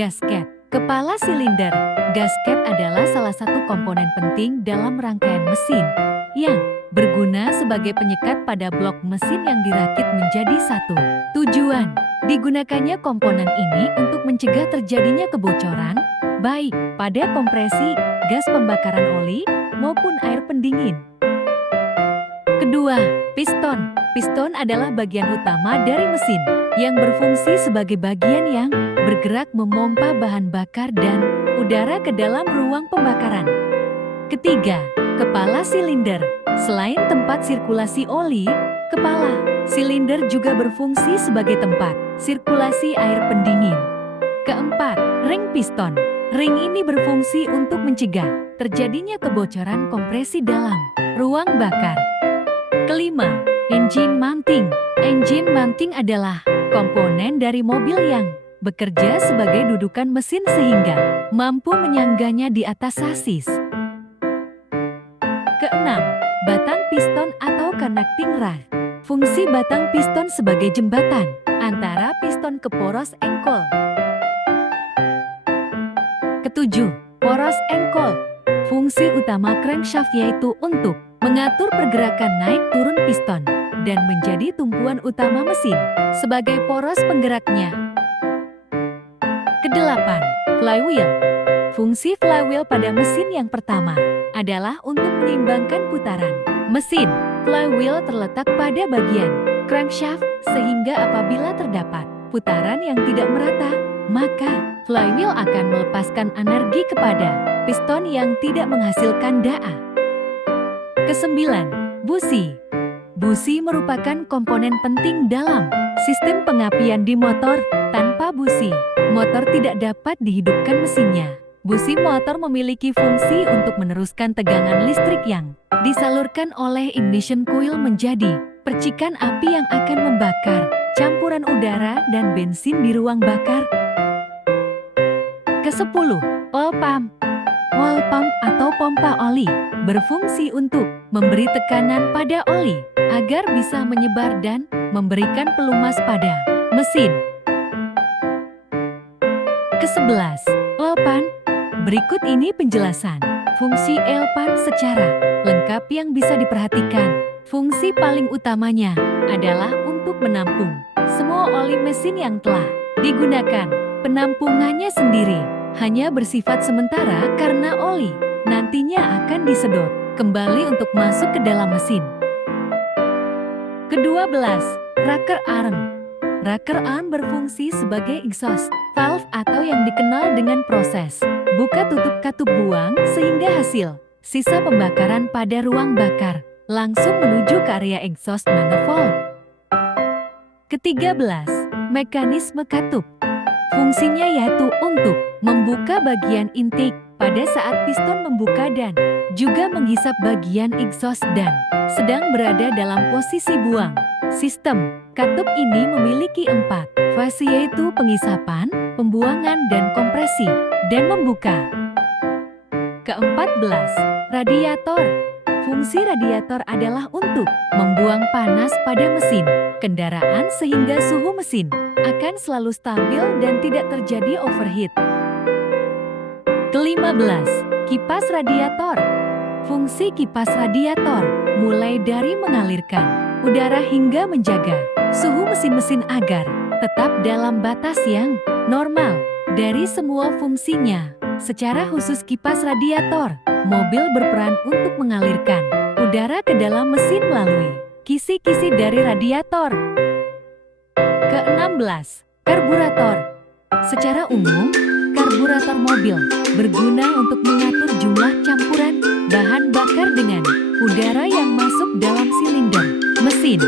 Gasket. Kepala silinder. Gasket adalah salah satu komponen penting dalam rangkaian mesin yang berguna sebagai penyekat pada blok mesin yang dirakit menjadi satu. Tujuan digunakannya komponen ini untuk mencegah terjadinya kebocoran, baik pada kompresi, gas pembakaran oli, maupun air pendingin. Kedua, piston. Piston adalah bagian utama dari mesin yang berfungsi sebagai bagian yang bergerak memompa bahan bakar dan udara ke dalam ruang pembakaran. Ketiga, kepala silinder. Selain tempat sirkulasi oli, kepala silinder juga berfungsi sebagai tempat sirkulasi air pendingin. Keempat, ring piston. Ring ini berfungsi untuk mencegah terjadinya kebocoran kompresi dalam ruang bakar. Kelima, engine mounting. Engine mounting adalah komponen dari mobil yang bekerja sebagai dudukan mesin sehingga mampu menyangganya di atas sasis. Keenam, batang piston atau connecting rod. Fungsi batang piston sebagai jembatan antara piston ke poros engkol. Ketujuh, poros engkol. Fungsi utama crankshaft yaitu untuk mengatur pergerakan naik turun piston dan menjadi tumpuan utama mesin sebagai poros penggeraknya. Kedelapan, flywheel. Fungsi flywheel pada mesin yang pertama adalah untuk menyeimbangkan putaran mesin. Flywheel terletak pada bagian crankshaft sehingga apabila terdapat putaran yang tidak merata, maka flywheel akan melepaskan energi kepada piston yang tidak menghasilkan daya. Kesembilan, busi. Busi merupakan komponen penting dalam sistem pengapian di motor. Tanpa busi, motor tidak dapat dihidupkan mesinnya. Busi motor memiliki fungsi untuk meneruskan tegangan listrik yang disalurkan oleh ignition coil menjadi percikan api yang akan membakar campuran udara dan bensin di ruang bakar. Kesepuluh, oil pump. Oil pump atau pompa oli berfungsi untuk memberi tekanan pada oli agar bisa menyebar dan memberikan pelumas pada mesin. Kesebelas, oil pan. Berikut ini penjelasan fungsi oil pan secara lengkap yang bisa diperhatikan. Fungsi paling utamanya adalah untuk menampung semua oli mesin yang telah digunakan. Penampungannya sendiri hanya bersifat sementara karena oli nantinya akan disedot kembali untuk masuk ke dalam mesin. Kedua belas, rocker arm. Rocker arm berfungsi sebagai exhaust valve atau yang dikenal dengan proses buka tutup katup buang sehingga hasil sisa pembakaran pada ruang bakar langsung menuju ke area exhaust manifold. Ketiga belas, mekanisme katup. Fungsinya yaitu untuk membuka bagian intake pada saat piston membuka dan juga menghisap bagian exhaust dan sedang berada dalam posisi buang. Sistem katup ini memiliki 4 fase yaitu penghisapan, pembuangan dan kompresi, dan membuka. Ke-14, radiator. Fungsi radiator adalah untuk membuang panas pada mesin kendaraan sehingga suhu mesin akan selalu stabil dan tidak terjadi overheat. Ke-15, kipas radiator. Fungsi kipas radiator mulai dari mengalirkan udara hingga menjaga suhu mesin-mesin agar tetap dalam batas yang normal. Dari semua fungsinya, secara khusus kipas radiator, mobil berperan untuk mengalirkan udara ke dalam mesin melalui kisi-kisi dari radiator. Ke-16, karburator. Secara umum, karburator mobil berguna untuk mengatur jumlah campuran bahan bakar dengan udara yang masuk dalam silinder mesin.